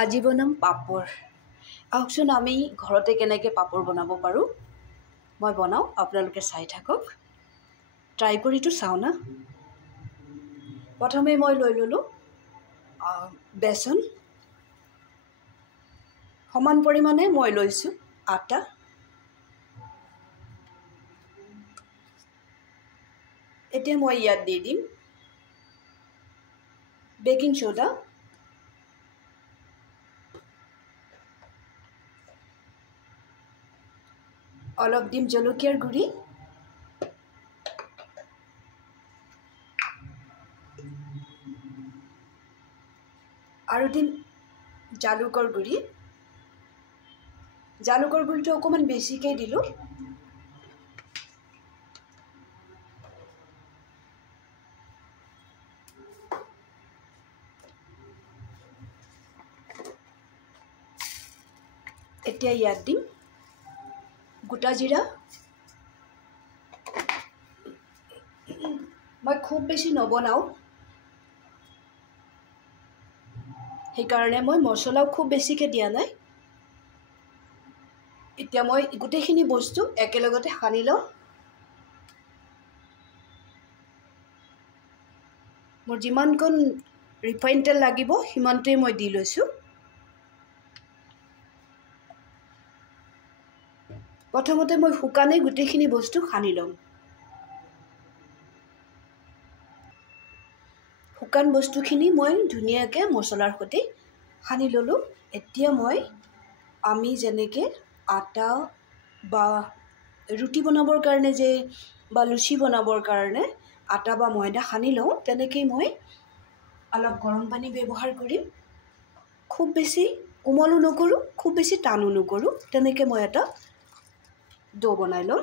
আজি বনাম পাপৰ। আহকচোন আমি ঘৰতে কেনেকৈ পাপৰ বনাব পাৰোঁ মই বনাওঁ, আপোনালোকে চাই থাকক। ট্ৰাই কৰিতো চাওঁ না। প্ৰথমে মই লৈ ল'লোঁ বেচন, সমান পৰিমাণে মই লৈছোঁ আটা, এতিয়া মই ইয়াত দি দিম বেকিং সোডা, অলপ দিম জলকীয়াৰ গুড়ি, আৰু দিম জালুকৰ গুড়ি। জালুকৰ গুড়িটো অকণমান বেছিকৈ দিলোঁ। এতিয়া ইয়াত দিম গোটা জিৰা। মই খুব বেছি নবনাওঁ, সেইকাৰণে মই মছলাও খুব বেছিকৈ দিয়া নাই। এতিয়া মই গোটেইখিনি বস্তু একেলগতে সানি লওঁ। মোৰ যিমানকণ ৰিফাইন তেল লাগিব সিমানটোৱে মই দি লৈছোঁ। প্ৰথমতে মই শুকানে গোটেইখিনি বস্তু সানি ল'ম। শুকান বস্তুখিনি মই ধুনীয়াকৈ মছলাৰ সৈতে সানি ল'লোঁ। এতিয়া মই আমি যেনেকৈ আটা বা ৰুটি বনাবৰ কাৰণে বা লুচি বনাবৰ কাৰণে আটা বা ময়দা সানি লওঁ, তেনেকেই মই অলপ গৰম পানী ব্যৱহাৰ কৰিম। খুব বেছি কোমলো নকৰোঁ, খুব বেছি টানো নকৰোঁ, তেনেকৈ মই এটা ডো বনাই ল'ম।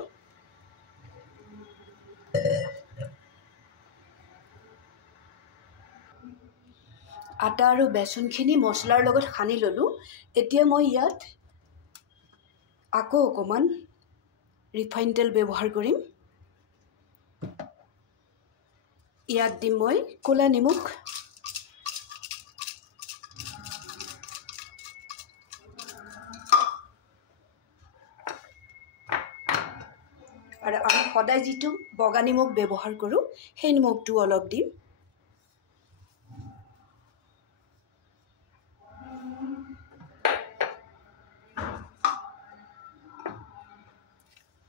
আটা আৰু বেচনখিনি মছলাৰ লগত সানি ল'লোঁ। এতিয়া মই ইয়াত আকৌ অকণমান ৰিফাইন তেল ব্যৱহাৰ কৰিম। ইয়াত দিম মই ক'লা নিমখ, আৰু আমি সদায় যিটো বগা নিমখ ব্যৱহাৰ কৰোঁ সেই নিমখটো অলপ দিম।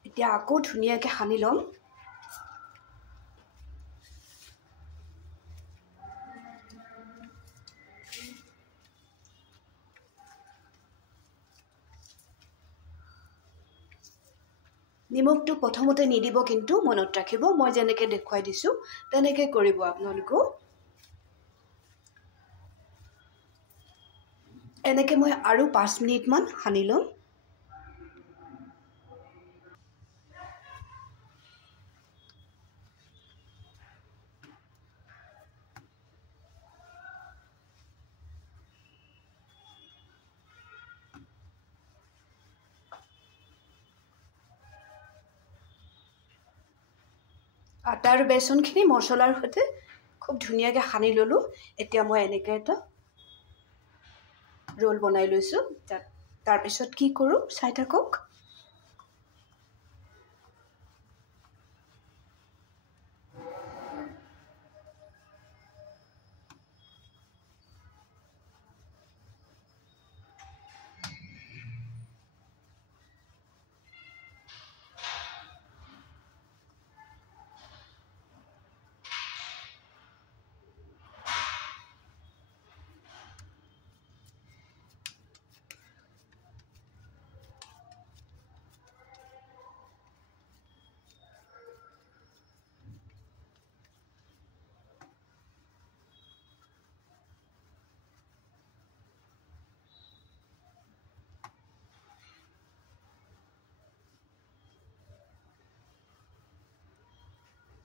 এতিয়া আকৌ ধুনীয়াকৈ সানি ল'ম। নিমখটো প্ৰথমতে নিদিব, কিন্তু মনত ৰাখিব মই যেনেকৈ দেখুৱাই দিছোঁ তেনেকৈ কৰিব আপোনালোকেও। এনেকৈ মই আৰু 5 মিনিটমান সানি ল'ম। আটা আৰু বেচনখিনি মছলাৰ সৈতে খুব ধুনীয়াকৈ সানি ল'লোঁ। এতিয়া মই এনেকৈ এটা ৰোল বনাই লৈছোঁ। তাৰপিছত কি কৰোঁ চাই থাকক।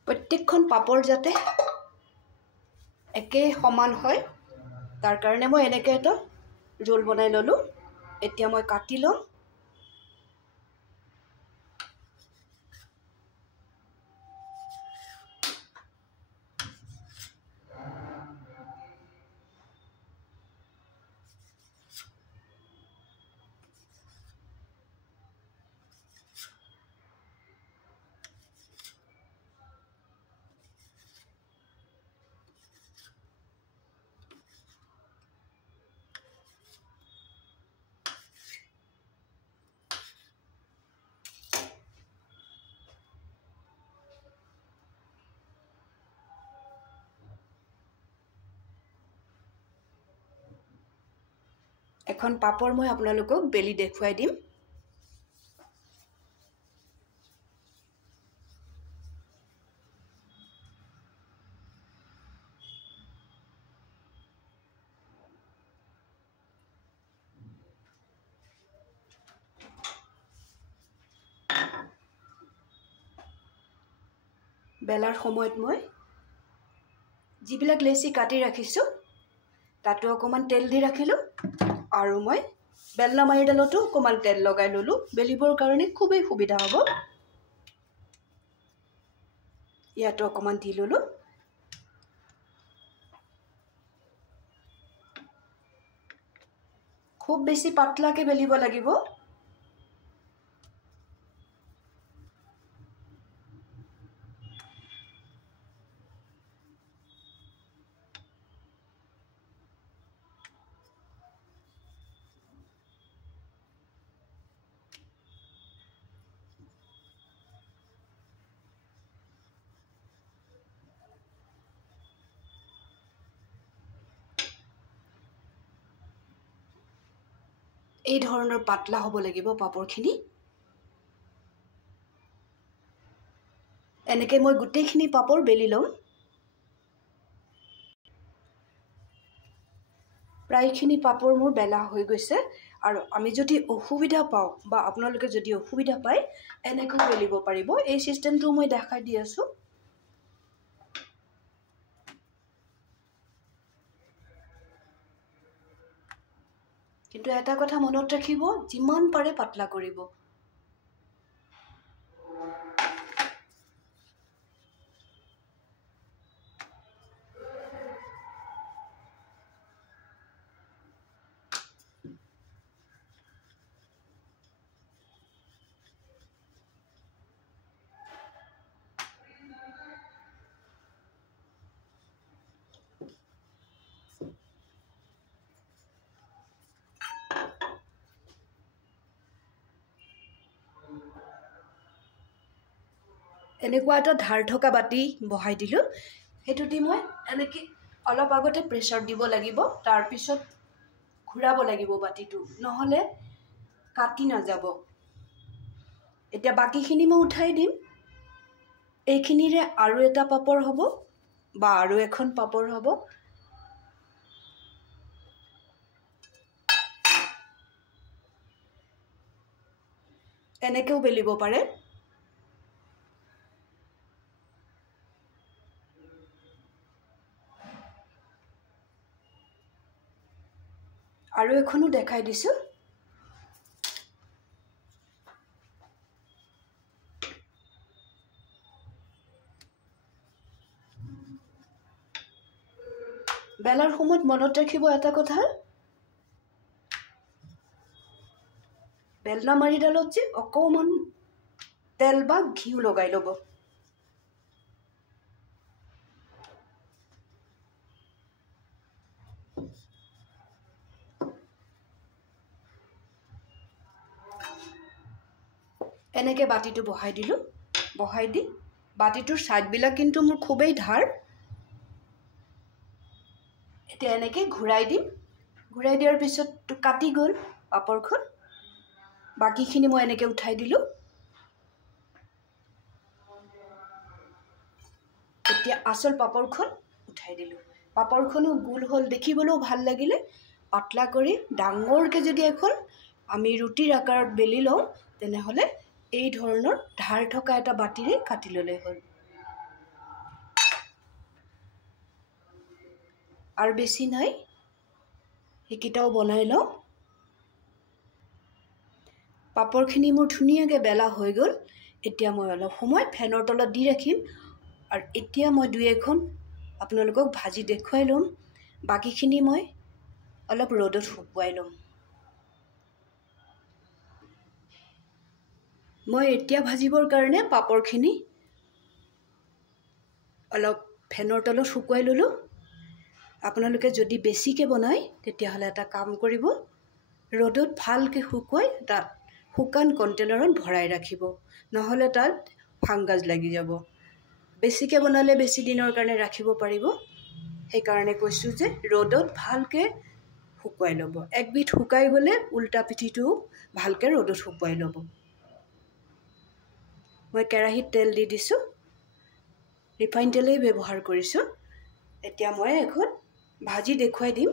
প্ৰত্যেকখন পাপৰ যাতে একে সমান হয়, তাৰ কাৰণে মই এনেকৈ এটা ৰোল বনাই ল'লোঁ। এতিয়া মই কাটি ল'ম। এখন পাপৰ মই আপোনালোকক বেলি দেখুৱাই দিম। বেলাৰ সময়ত মই যিবিলাক লেচি কাটি ৰাখিছোঁ তাতো অকণমান তেল দি ৰাখিলোঁ আৰু মই বেলনা মাৰিডালতো অকণমান তেল লগাই ল'লোঁ। বেলিবৰ কাৰণে খুবেই সুবিধা হ'ব। ইয়াতো অকণমান দি ল'লোঁ। খুব বেছি পাতলাকৈ বেলিব লাগিব। এই ধৰণৰ পাতলা হ'ব লাগিব পাপৰখিনি। এনেকৈ মই গোটেইখিনি পাপৰ বেলি ল'ম। প্ৰায়খিনি পাপৰ মোৰ বেলা হৈ গৈছে আৰু আমি যদি অসুবিধা পাওঁ বা আপোনালোকে যদি অসুবিধা পায় এনেকৈ বেলিব পাৰিব। এই চিষ্টেমটো মই দেখাই দি আছোঁ। কিন্তু এটা কথা মনত ৰাখিব, যিমান পাৰে পাতলা কৰিব। এনেকুৱা এটা ধাৰ থকা বাতি বহাই দিলোঁ। সেইটো দি মই এনেকৈ অলপ আগতে প্ৰেছাৰ দিব লাগিব। তাৰপিছত ঘূৰাব লাগিব বাতিটো, নহ'লে কাটি নাযাব। এতিয়া বাকীখিনি মই উঠাই দিম। এইখিনিৰে আৰু এটা পাপৰ হ'ব বা আৰু এখন পাপৰ হ'ব। এনেকৈও বেলিব পাৰে। আৰু এখনো দেখাই দিছোঁ। বেলাৰ সময়ত মনত ৰাখিব এটা কথা, বেলনা মাৰিডালত যে অকণমান তেল বা ঘিউ লগাই ল'ব। এনেকৈ বাতিটো বহাই দিলোঁ। বহাই দি বাতিটোৰ ছাইডবিলাক কিন্তু মোৰ খুবেই ধাৰ। এতিয়া এনেকৈ ঘূৰাই দিম। ঘূৰাই দিয়াৰ পিছত কাটি গ'ল পাপৰখন। বাকীখিনি মই এনেকৈ উঠাই দিলোঁ। এতিয়া আচল পাপৰখন উঠাই দিলোঁ। পাপৰখনো গোল হ'ল, দেখিবলৈও ভাল লাগিলে। পাতলা কৰি ডাঙৰকৈ যদি এখন আমি ৰুটিৰ আকাৰত বেলি লওঁ তেনেহ'লে এই ধৰণৰ ধাৰ থকা এটা বাতিৰে কাটি ল'লে হ'ল। আৰু বেছি নাই, সেইকেইটাও বনাই লওঁ। পাপৰখিনি মোৰ ধুনীয়াকৈ বেলা হৈ গ'ল। এতিয়া মই অলপ সময় ফেনৰ তলত দি ৰাখিম আৰু এতিয়া মই দুই এখন আপোনালোকক ভাজি দেখুৱাই ল'ম। বাকীখিনি মই অলপ ৰ'দত শুকুৱাই ল'ম। মই এতিয়া ভাজিবৰ কাৰণে পাপৰখিনি অলপ ফেনৰ তলত শুকুৱাই ল'লোঁ। আপোনালোকে যদি বেছিকৈ বনায় তেতিয়াহ'লে এটা কাম কৰিব, ৰ'দত ভালকৈ শুকুৱাই তাত শুকান কণ্টেইনাৰত ভৰাই ৰাখিব, নহ'লে তাত ফাংগাছ লাগি যাব। বেছিকৈ বনালে বেছি দিনৰ কাৰণে ৰাখিব পাৰিব। সেইকাৰণে কৈছোঁ যে ৰ'দত ভালকৈ শুকুৱাই ল'ব। একবিধ শুকাই গ'লে উল্টা পিঠিটো ভালকৈ ৰ'দত শুকুৱাই ল'ব। মই কেৰাহীত তেল দি দিছোঁ, ৰিফাইন তেলেই ব্যৱহাৰ কৰিছোঁ। এতিয়া মই এখন ভাজি দেখুৱাই দিম।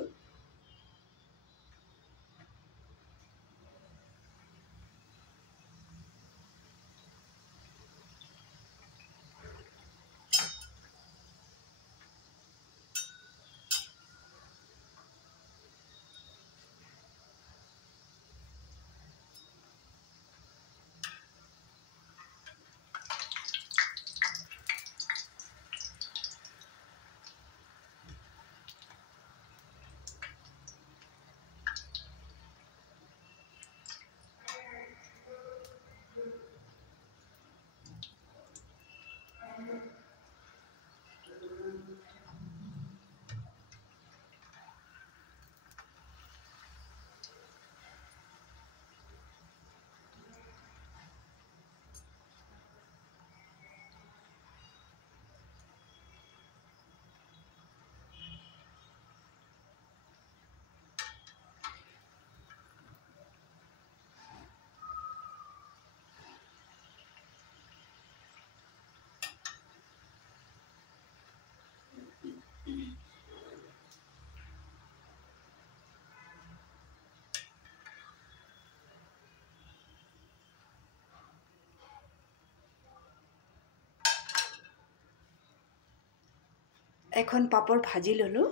এখন পাপৰ ভাজি ল'লোঁ,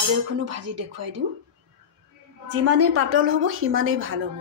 আৰু এখনো ভাজি দেখুৱাই দিওঁ। যিমানেই পাতল হ'ব সিমানেই ভাল হ'ব।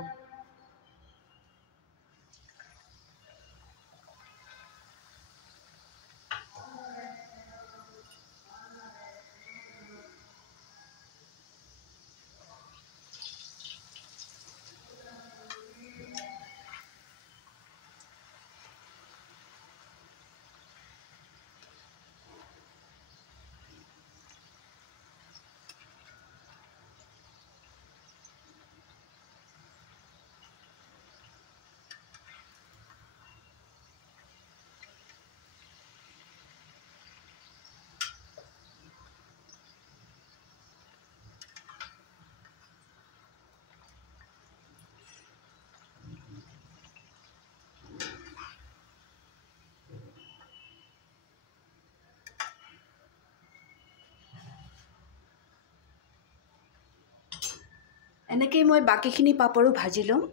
এনেকৈ মই বাকীখিনি পাপৰো ভাজি ল'ম।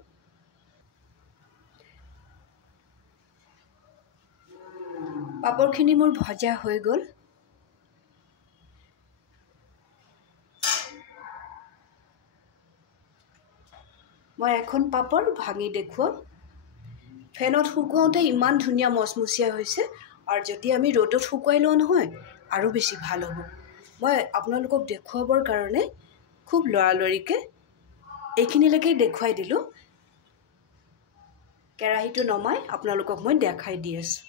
পাপৰখিনি মোৰ ভজা হৈ গ'ল। মই এখন পাপৰ ভাঙি দেখুৱাম। ফেনত শুকুৱাওঁতে ইমান ধুনীয়া মচমচীয়া হৈছে, আৰু যদি আমি ৰ'দত শুকুৱাই লওঁ নহয় আৰু বেছি ভাল হ'ব। মই আপোনালোকক দেখুৱাবৰ কাৰণে খুব লৰালৰিকৈ এইখিনিলৈকে দেখুৱাই দিলোঁ। কেৰাহীটো নমাই আপোনালোকক মই দেখাই দি আছোঁ।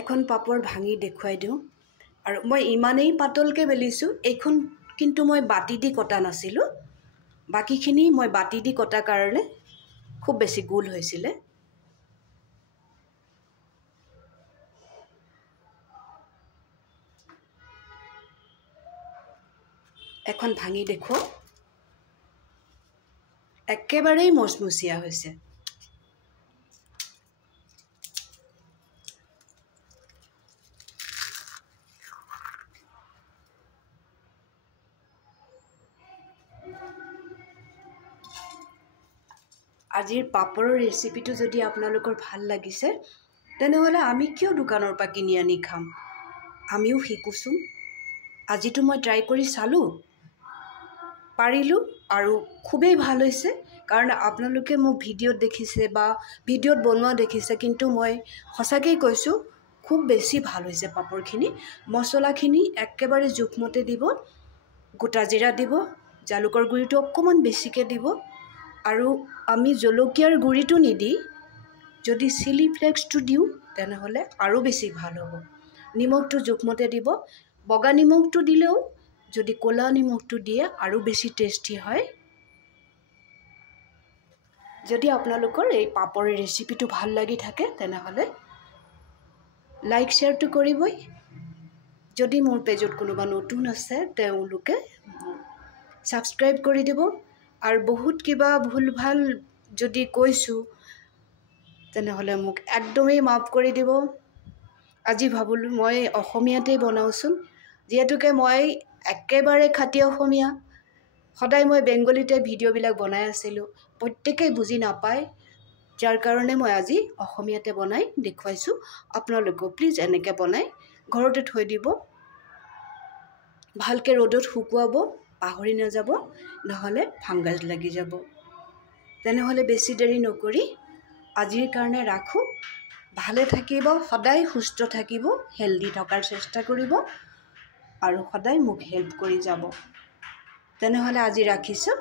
এখন পাপৰ ভাঙি দেখুৱাই দিওঁ। আৰু মই ইমানেই পাতলকৈ বেলিছোঁ, এইখন কিন্তু মই বাতি দি কটা নাছিলোঁ। বাকীখিনি মই বাতি দি কটাৰ কাৰণে খুব বেছি গোল হৈছিলে। এখন ভাঙি দেখুৱাওঁ। একেবাৰেই মচমচীয়া হৈছে। আজিৰ পাপৰৰ ৰেচিপিটো যদি আপোনালোকৰ ভাল লাগিছে, তেনেহ'লে আমি কিয় দোকানৰ পৰা কিনি আনি খাম? আমিও শিকোচোন। আজিতো মই ট্ৰাই কৰি চালোঁ, পাৰিলোঁ, আৰু খুবেই ভাল হৈছে। কাৰণ আপোনালোকে মোক ভিডিঅ'ত দেখিছে বা ভিডিঅ'ত বনোৱা দেখিছে, কিন্তু মই সঁচাকৈয়ে কৈছোঁ খুব বেছি ভাল হৈছে পাপৰখিনি। মছলাখিনি একেবাৰে জোখমতে দিব। গোটা জিৰা দিব, জালুকৰ গুড়িটো অকণমান বেছিকৈ দিব, আৰু আমি জলকীয়াৰ গুড়িটো নিদি যদি চিলি ফ্লেক্সটো দিওঁ তেনেহ'লে আৰু বেছি ভাল হ'ব। নিমখটো জোখমতে দিব। বগা নিমখটো দিলেও যদি ক'লা নিমখটো দিয়ে আৰু বেছি টেষ্টি হয়। যদি আপোনালোকৰ এই পাপৰৰ ৰেচিপিটো ভাল লাগি থাকে তেনেহ'লে লাইক শ্বেয়াৰটো কৰিবই। যদি মোৰ পেজত কোনোবা নতুন আছে তেওঁলোকে ছাবস্ক্ৰাইব কৰি দিব। আৰু বহুত কিবা ভুল ভাল যদি কৈছোঁ তেনেহ'লে মোক একদমেই মাফ কৰি দিব। আজি ভাবিলোঁ মই অসমীয়াতেই বনাওঁচোন, যিহেতুকে মই একেবাৰে খাটি অসমীয়া। সদায় মই বেংগলীতে ভিডিঅ'বিলাক বনাই আছিলোঁ, প্ৰত্যেকেই বুজি নাপায়, যাৰ কাৰণে মই আজি অসমীয়াতে বনাই দেখুৱাইছোঁ। আপোনালোকেও প্লিজ এনেকৈ বনাই ঘৰতে থৈ দিব, ভালকৈ ৰ'দত শুকুৱাব, পাহৰি নাযাব, নহ'লে ফাংগাছ লাগি যাব। তেনেহ'লে বেছি দেৰি নকৰি আজিৰ কাৰণে ৰাখোঁ। ভালে থাকিব, সদায় সুস্থ থাকিব, হেল্ডি থকাৰ চেষ্টা কৰিব আৰু সদায় মোক হেল্প কৰি যাব। তেনেহ'লে আজি ৰাখিছোঁ।